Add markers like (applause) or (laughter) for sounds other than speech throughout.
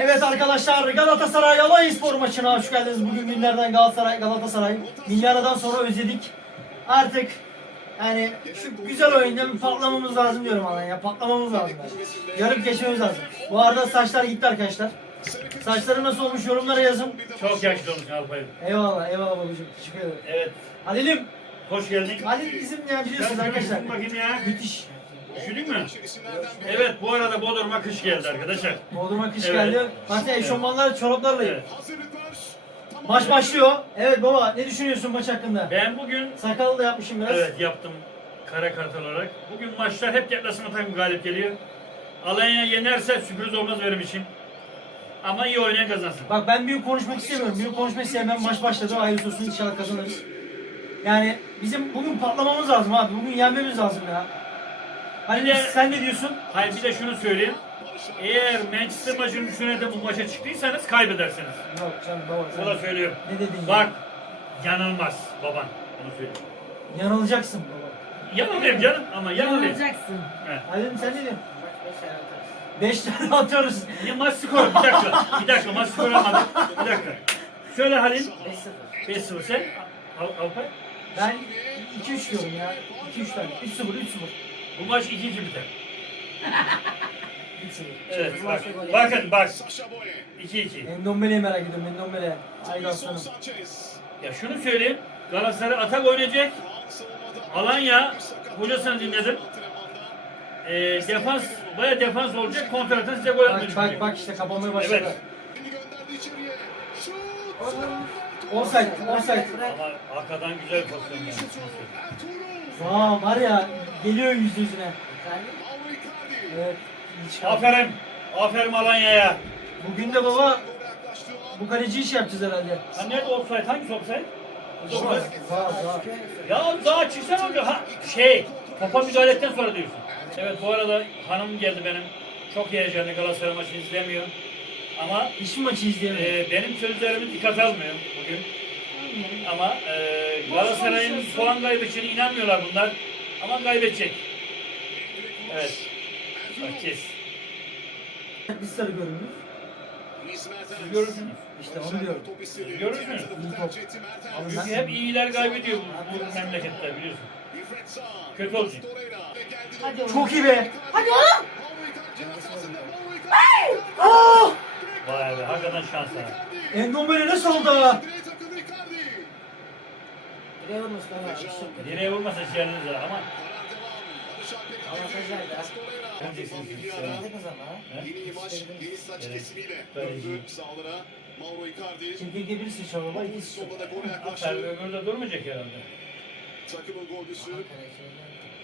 Evet arkadaşlar Galatasaray Alay Spor maçına hoş geldiniz. Bugün günlerden Galatasaray Galatasaray milyardan sonra özledik. Artık yani şu güzel oyunda bir patlamamız lazım diyorum ama ya patlamamız lazım. Yani. Yarıp geçmemiz lazım. Bu arada saçlar gitti arkadaşlar. Saçlarım nasıl olmuş yorumlara yazın. Çok yaşlı olmuşsun Alpay'ım. Eyvallah eyvallah babacığım teşekkür ederim. Evet. Halil'im. Hoş geldin. Halil bizim ya biliyorsunuz arkadaşlar. bakayım ya. Müthiş. Üşüdün mü? Evet bu arada Bodrum'a kış geldi arkadaşlar. Bodrum'a kış Evet. geldi. Hatta eşofmanlar çoraplarla. Evet. Maç başlıyor. Evet baba ne düşünüyorsun maç hakkında? Ben bugün Sakalı da yapmışım biraz. evet yaptım kara kartal olarak. Bugün maçlar hep deplasman takım galip geliyor. Alanya yenerse sürpriz olmaz benim için. Ama iyi oynayan kazansın. Bak ben büyük konuşmak istemiyorum. Büyük konuşmayı sevmem. Maç başladı. Hayırlısı olsun inşallah kazanırız. Yani bizim bugün patlamamız lazım abi. Bugün yenmemiz lazım ya. Hani de- sen ne diyorsun? Hayır bir de şunu söyleyeyim. Eğer Manchester maçının üstüne de bu maça çıktıysanız kaybedersiniz. Yok canım baba sen Bunu da söylüyorum. ne dedin Bak ya? yanılmaz baban. Onu söyleyeyim. Yanılacaksın baba. Yanılayım canım ama yanılayım. Yanılacaksın. Evet. Halil'im sen ne diyorsun? Beş tane (laughs) atıyoruz. Ya maç skoru bir dakika. Bir dakika maç skoru olmadı. Bir dakika. Söyle Halil. 5-0 sen. Al- Alpay. Ben 2-3 diyorum ya. 2-3 tane. 3-0, 3-0. Bu maç 2-2 biter. 3-0. Evet bak. Bakın bak. 2-2. Endombele'yi merak ediyorum. Endombele. Haydi aslanım. Ya şunu söyleyeyim. Galatasaray atak oynayacak. Alanya hocasını dinledim. Ee, defans, baya defans olacak. Kontratın size gol atmayı Bak bak işte kapamaya başladı. Evet. Offside, offside. Ama arkadan güzel pozisyon Vaa var ya geliyor yüz yüzüne. Evet. iyi çıkardı. Aferin. Aferin Alanya'ya. Bugün de baba bu kaleci iş yapacağız herhalde. Ha nerede offside? Hangisi offside? Vaa vaa. Ya daha çıksana önce. Ha, şey, topa müdahale ettikten sonra diyorsun. Evet bu arada hanım geldi benim. Çok heyecanlı Galatasaray maçını izlemiyor. Ama İş maçı izleyemedim. e, benim sözlerimi dikkat almıyor bugün. Ama e, Galatasaray'ın puan kaybı için inanmıyorlar bunlar. Ama kaybedecek. Evet. Bak kes. Biz sarı görünüyoruz. Siz görürsünüz. İşte onu diyorum. Siz görürsünüz. İyi top. Ama Çünkü ben- hep iyiler kaybediyor bu, bu memlekette biliyorsun. Kötü olacak. Hadi oğlum. Çok iyi be. Hadi oğlum. Aa! Vay be hakikaten şans ha. Endombele ne saldı? Direğe vurmasa var ama Yeni imaj, yeni saç Evet. kesimiyle Tabii. döndü sahalara. Mauro Icardi. Çekirge bir sıçrar baba iki sıçrar. Sonunda da gole Atar yaklaştı. öbürü de durmayacak herhalde. Takımın golcüsü.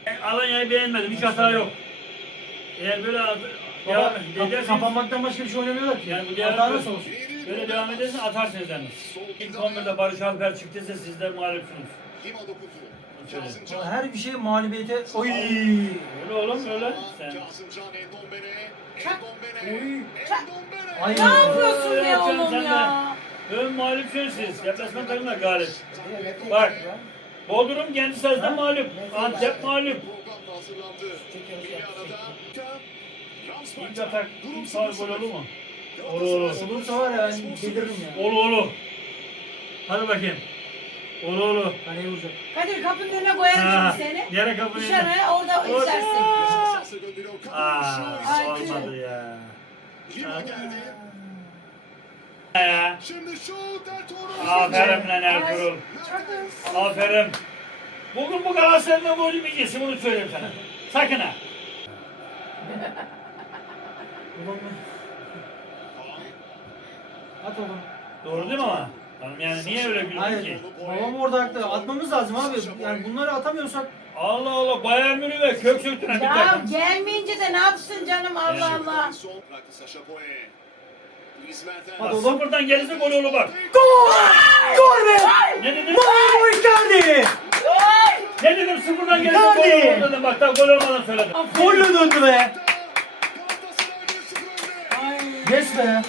Ben Alanya'yı beğenmedim. Hiç hata yok. Eğer böyle devam ederseniz kapanmaktan başka bir şey oynamıyorlar ki. Yani bu Hata diğer- nasıl olsun? Böyle devam edersen atarsınız yalnız. İlk 11'de Barış Alper çıktıysa mağlupsunuz. Şöyle. Kazımcan. Ama Her bir şey mağlubiyete... Oy! Öyle oğlum öyle. Sen. Çak. Oy! Ay! Ne yapıyorsun be Yapıyorsun oğlum sen de. ya? Ön mağlupsunuz siz. Deplasman takımlar galip. Bak. Bodrum kendi sahasında mağlup. Antep mağlup. İlk atak, ilk faul gol olur mu? Galatasaray olur. Olursa var ya ben deliririm ya. Olur olur. Hadi bakayım. Olur olur. Kaleye vuracak. Kadir kapının önüne koyarım Ha, şimdi seni. Yere kapıyı. Dışarı orada Orada. izlersin. Aa, Ay, olmadı ya. Ya. Şimdi şut Ertuğrul. Aferin lan Ertuğrul. Aferin. Bugün bu Galatasaray'ın gol yemeyeceksin bunu söyleyeyim sana. Sakın ha. (laughs) Ulan be. At oğlum. Doğru değil mi ama? Hanım yani niye öyle güldün Hayır. ki? Babam orada haklı. Atmamız lazım abi. Yani bunları atamıyorsak Allah Allah Bayern Münih ve kök söktüren bir Ya takım. gelmeyince de ne yapsın canım Allah Allah. Mertens. Hadi Bak, oğlum. Sıfırdan gelirse gol olur bak. Gol! Gol be! Ne dedim? Mauro Icardi! Ne dedim sıfırdan gelirse Icardi! gol olur dedim. Bak daha gol olmadan söyledim. Golle döndü be! Galatasaray 1-0 önde. Ay. Yes be!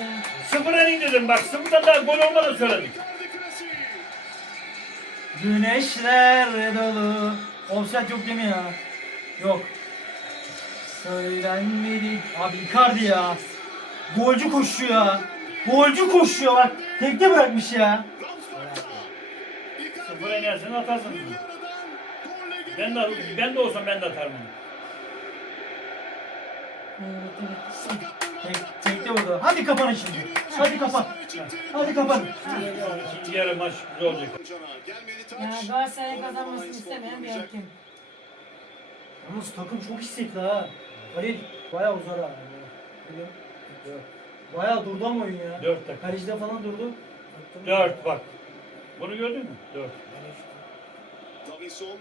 Sıfıra in dedim bak sıfırdan daha gol. Icardi klasiği. Güneşler dolu. Offset yok değil mi ya? Yok. Söylenmedi. Abi Icardi ya. Golcü koşuyor ya. Golcü koşuyor bak. Tekte bırakmış ya. Sıfıra inersen atarsın. Ben de, ben de olsam ben de atarım onu. Tek, tekte vurdu. Hadi kapan şimdi. Hadi kapan. Hadi kapan. Yarı maç güzel olacak. Ya Galatasaray'ın kazanmasını istemeyen bir hakem. Yalnız takım çok istekli ha. Halil bayağı uzar ha. Biliyor musun? Bayağı durdu ama oyun ya. Dört dakika. Kalecide falan durdu. Dört bak. Bunu gördün mü? Dört. Davinson.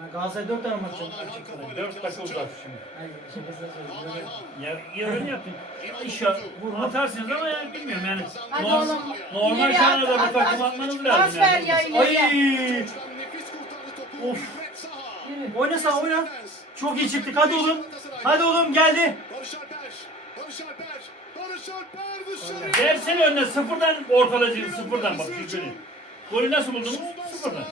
Ha, Galatasaray 4 tane maç yaptı. Dört dakika uzak şimdi. Hayır, şakasına söylüyorum. Ya yarın yapın. İnşallah atarsınız ama yani bilmiyorum yani. Hadi Normal, oğlum. normal şartlarda at, bu at, takım at. atmanız Pas lazım ver yani. ya ileriye. Of. Oyna sağ oyna. Çok iyi çıktık. Hadi oğlum. Hadi oğlum geldi. Barış Alper. Barış Alper. Barış Alper dışarı. Versene önüne sıfırdan ortalayacaksın sıfırdan bak şu. Golü nasıl buldunuz? Sıfırdan.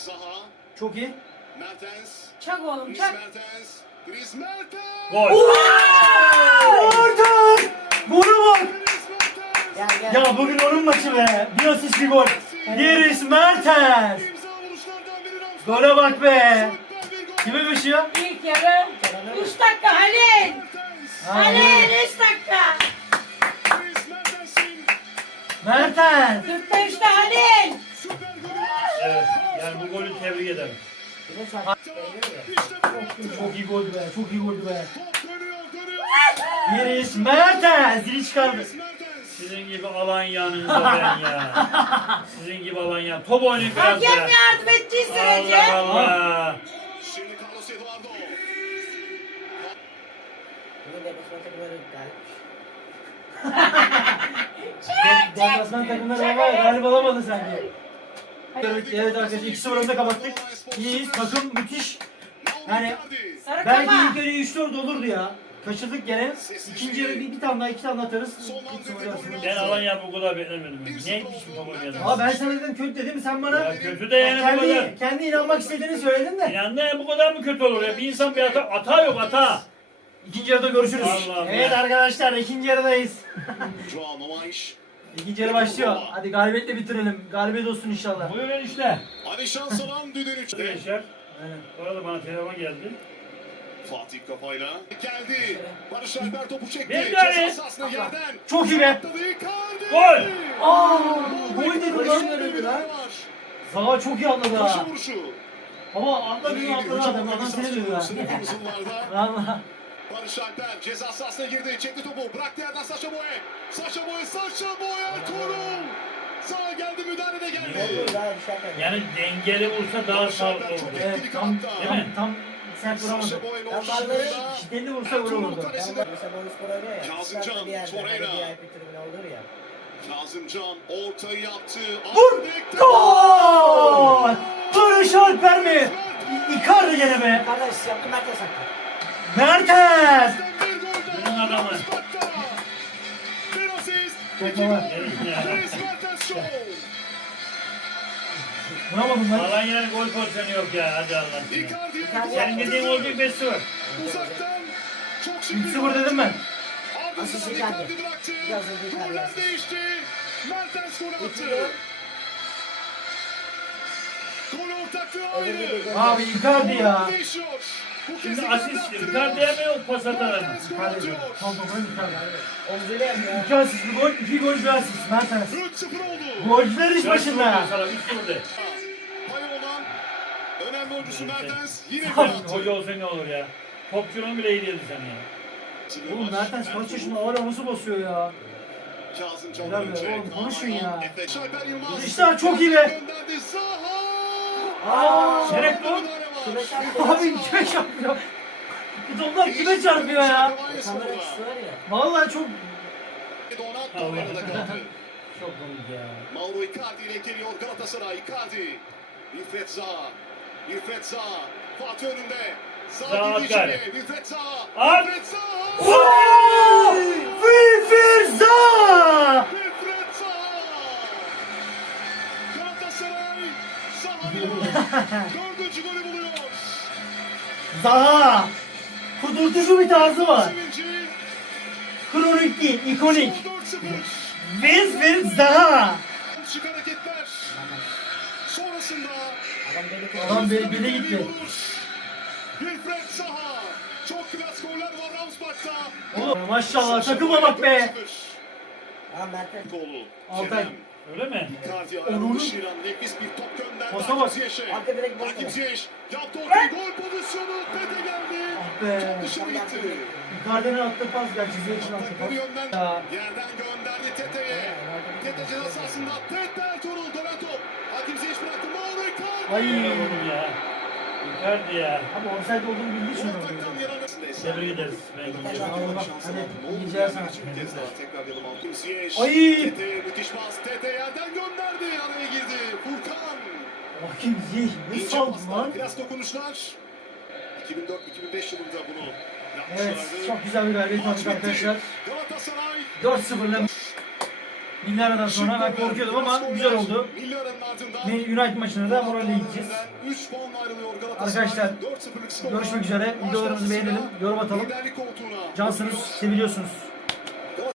Çok iyi. Mertens. Çak oğlum Dries çak. Mertens. Dries Mertens. Gol. Orta! Gole bak. Dries Mertens. Gel gel. Ya bugün onun maçı be. Bir asist bir gol. Deniz Mertens. İmza vuruşlardan biri Ramsdorff. Gole bak be. Bir gol. Kime koşuyor? İlk yarı 3 dakika Halil. Mertens. Halil 3 dakika. Dries Mertens'in Mertens. 40'ta 3'te Halil. süper golü. Evet. Yani bu golü tebrik ederim. Çok iyi goldü be. Çok iyi goldü be. Deniz Mertens. Dili çıkardı. Sizin gibi alan yanınızda ben ya. (laughs) Sizin gibi alan yan. Top oynayın biraz Hakem ya. yardım ettiği sürece. Allah Allah. Şimdi Carlos Eduardo. Deplasman takımları ama galip olamadı sanki. Evet, arkadaşlar 2-0 önde kapattık. İyiyiz. Takım müthiş. Yani Sarı belki kafa. ilk yarı 3-4 olurdu ya. Kaçırdık gene. İkinci yarı bir, bir tane daha iki tane atarız. Sıfır. Ben Alanya bu kadar beklemedim. Neymiş bu top oynayalım? Aa ben sana dedim kötü dedim sen bana Ya kötü de yani bu kadar. kendi, kendi inanmak istediğini söyledin de. İnandı ya bu kadar mı kötü olur ya? Bir insan bir hata, hata yok hata. İkinci yarıda görüşürüz. Allah'ım evet ya. arkadaşlar ikinci yarıdayız. Joao Novaes. İkinci yarı başlıyor. Hadi galibiyetle bitirelim. Galibiyet olsun inşallah. Buyurun işte. Ali Şansalan düdüğünü Arkadaşlar. Aynen. Bu arada bana telefon geldi. Fatih kafayla geldi. Barış Alper topu çekti. Bir tane. Ceza sahasına yerden. Çok iyi be. Gol. Aa, gol Barış'ın lan. Zaha çok iyi atladı Koşu ha. vuruşu. Ama atladı hücum adam. Adam seni organizasyonu kırmızılarda. Valla. Barış Alper ceza sahasına girdi. Çekti topu. Bıraktı yerden Saşa Boye. Saşa Boye. Saşa Boye. Ertuğrul. Sağa geldi. Müdahale de geldi. Yani dengeli vursa daha sağlıklı olur. Evet tam, tam, mi? tam sert vuramadı. Ortasında. varları- Şiddetli vursa olurdu. ya. Kazımcan. Torreira. Ya. Kazımcan ortayı yaptı. Vur! Gol! Barış Alper mi? Icardi gene be. Kardeş yaptı Mert'e sattı. Bir daha. Bunun adamı. Bir Mertens Show. Vuramadım lan. Alanya'nın gol pozisyonu yok ya. Hadi Allah Senin dediğin gol değil 5 0 Uzaktan çok şık 3-0 dedim ben. Asist Icardi. Biraz önce Icardi. Mertens gol attı. Gol. Ortaklığı. Abi Icardi ya. Şimdi asist. Icardi'ye mi yok pas atar mı? Mertens gol Icardi. Son topu Icardi. Omzuyla yapıyor. 2 asist bir gol, 2 gol bir asist. Mertens. 3-0 oldu. Golcüler iş başında. Sana 3 0 de. Payı olan önemli oyuncusu Mertens yine Sen attı. hoca olsa ne olur ya? Topçunun bile iyi değildi sen ya. Oğlum Mertens kaç yaşında hala nasıl basıyor ya? Be, önce. oğlum, konuşun ya. İşte çok iyi be. Zaha. Aa? Kime çarptı? Abi kime çarpıyor? Bu toplar kime çarpıyor ya? Kamera açısı var ya. Vallahi çok Donat Allah. Torreira'da kaldı. çok komik ya. Mauro Icardi ile geliyor Galatasaray. Icardi. İffet Zaha. İffet Zaha. Fatih önünde. Zaha Zaha girdi içeriye. İffet Zaha. İffet Zaha. Oh! Fifirza! Dördüncü golü buluyor. Zaha! Kudurtucu bir tarzı var. Sevinci. Kronik değil, ikonik. Son 4-0. Vince Vince Zaha. Şık hareketler. Sonrasında Adam beni beli gitti. Wilfred Zaha. Çok klas goller var Ramsbach'ta. Oğlum maşallah takıma bak be. Adam Mert'e. Golü. Altay. Kerem. Öyle mi? Icardi ayağını dışıyla nefis bir top gönderdi. Pasa bak. Arka direkt boş Hakim. Ziyech yaptı ortaya gol pozisyonu. Tete geldi. Ah be. Çok dışarı gitti. Icardi'nin attığı pas gerçi için attığı pas. Yönden yerden gönderdi Tete'ye. Tete ceza sahasında. Tete Ertuğrul dönen top. Hakim Ziyech bıraktı. Mauro Icardi. Ay. Icardi ya. Abi offside olduğunu bildi şunu. Kontaktan yaran Tebrik ederiz. Ben Hakim Ziyech. Ay. Müthiş pas. Tete yerden gönderdi. Araya girdi. Furkan. Bakayım zih. Ne İnce saldın paslar, lan? Klas dokunuşlar. 2004-2005 yılında bunu Evet yapmışlardı. çok güzel bir galibiyet Maç aldık bitti. arkadaşlar. Galatasaray 4-0'la Milyara'dan sonra ben korkuyordum ama güzel oldu. Ardından United maçına da moralle gideceğiz. 3 puan ayrılıyor Galatasaray. Arkadaşlar 4-0'lık skorla görüşmek üzere. Videolarımızı beğenelim, yorum atalım. Cansınız, seviliyorsunuz.